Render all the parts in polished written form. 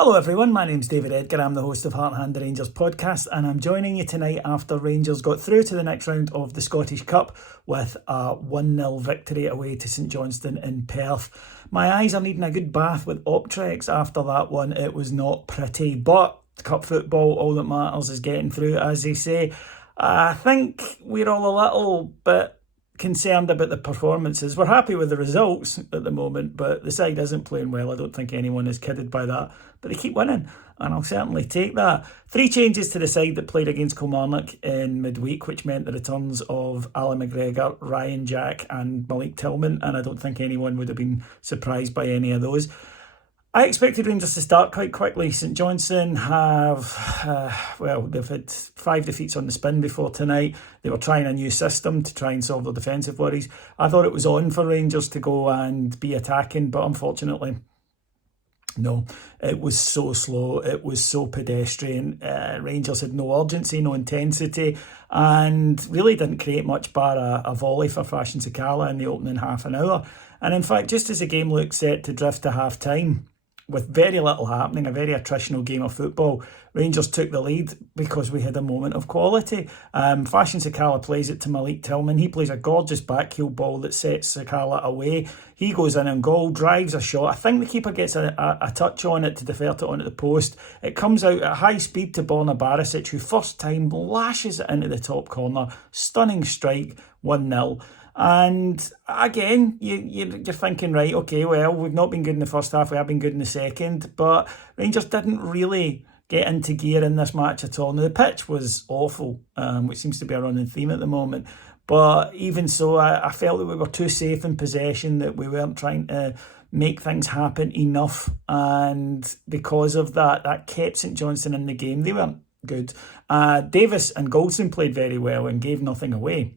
Hello everyone, my name's David Edgar, I'm the host of Heart and Hand the Rangers podcast, and I'm joining you tonight after Rangers got through to the next round of the Scottish Cup with a 1-0 victory away to St Johnstone in Perth. My eyes are needing a good bath with Optrex after that one. It was not pretty, but cup football, all that matters is getting through, as they say. I think we're all a little bit concerned about the performances. We're happy with the results at the moment, but the side isn't playing well. I don't think anyone is kidded by that, but they keep winning, and I'll certainly take that. 3 changes to the side that played against Kilmarnock in midweek, which meant the returns of Alan McGregor, Ryan Jack and Malik Tillman, and I don't think anyone would have been surprised by any of those. I expected Rangers to start quite quickly. St Johnstone have, they've had 5 defeats on the spin before tonight. They were trying a new system to try and solve their defensive worries. I thought it was on for Rangers to go and be attacking, but unfortunately, no. It was so slow. It was so pedestrian. Rangers had no urgency, no intensity, and really didn't create much bar a volley for Fashion Sakala in the opening half an hour. And in fact, just as the game looked set to drift to half-time, with very little happening, a very attritional game of football, Rangers took the lead because we had a moment of quality. Fashion Sakala plays it to Malik Tillman. He plays a gorgeous backheel ball that sets Sakala away. He goes in on goal, drives a shot. I think the keeper gets a touch on it to divert it onto the post. It comes out at high speed to Borna Barisic, who first time lashes it into the top corner. Stunning strike, 1-0. And again, you're thinking, right, okay, well, we've not been good in the first half, we have been good in the second, but Rangers didn't really get into gear in this match at all. Now, the pitch was awful, which seems to be a running theme at the moment, but even so, I felt that we were too safe in possession, that we weren't trying to make things happen enough, and because of that, that kept St Johnstone in the game. They weren't good. Davis and Goldson played very well and gave nothing away.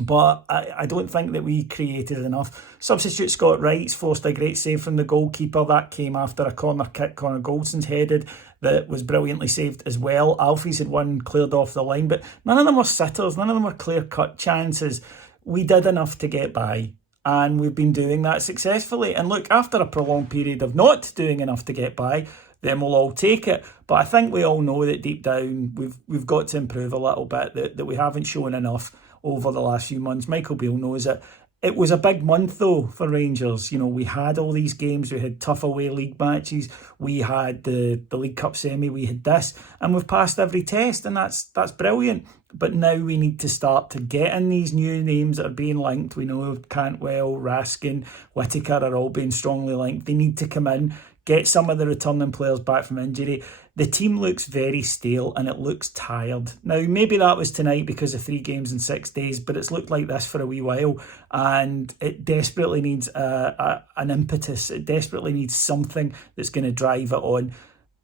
But I don't think that we created enough. Substitute Scott Wrights forced a great save from the goalkeeper. That came after a corner kick Connor Goldson's headed that was brilliantly saved as well. Alfie's had one cleared off the line, but none of them were sitters. None of them were clear-cut chances. We did enough to get by, and we've been doing that successfully. And look, after a prolonged period of not doing enough to get by, then we'll all take it. But I think we all know that deep down we've got to improve a little bit, that we haven't shown enough over the last few months. Michael Beale knows it. It was a big month though for Rangers. You know, we had all these games, we had tough away league matches, we had the League Cup semi, we had this, and we've passed every test, and that's brilliant. But now we need to start to get in these new names that are being linked. We know Cantwell, Raskin, Whittaker are all being strongly linked. They need to come in, get some of the returning players back from injury. The team looks very stale and it looks tired. Now, maybe that was tonight because of 3 games in 6 days, but it's looked like this for a wee while, and it desperately needs an impetus. It desperately needs something that's going to drive it on.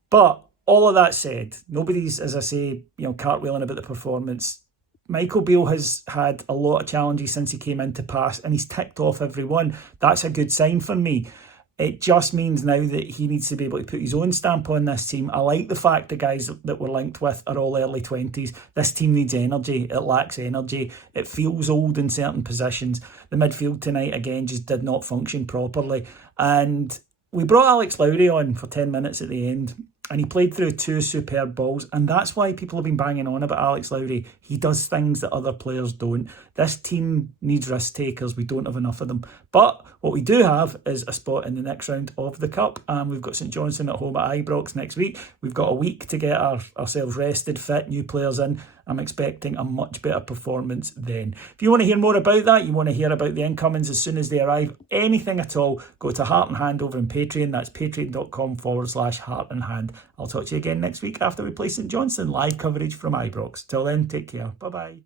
But all of that said, nobody's, as I say, cartwheeling about the performance. Michael Beale has had a lot of challenges since he came into pass, and he's ticked off every one. That's a good sign for me. It just means now that he needs to be able to put his own stamp on this team. I like the fact the guys that we're linked with are all early 20s. This team needs energy. It lacks energy. It feels old in certain positions. The midfield tonight, again, just did not function properly. And we brought Alex Lowry on for 10 minutes at the end, and he played through 2 superb balls, and that's why people have been banging on about Alex Lowry. He does things that other players don't. This team needs risk takers. We don't have enough of them. But what we do have is a spot in the next round of the Cup, and we've got St Johnstone at home at Ibrox next week. We've got a week to get ourselves rested, fit, new players in. I'm expecting a much better performance then. If you want to hear more about that, you want to hear about the incomings as soon as they arrive, anything at all, go to Heart and Hand over on Patreon. That's patreon.com/Heart and Hand. I'll talk to you again next week after we play St Johnstone. Live coverage from Ibrox. Till then, take care. Bye-bye.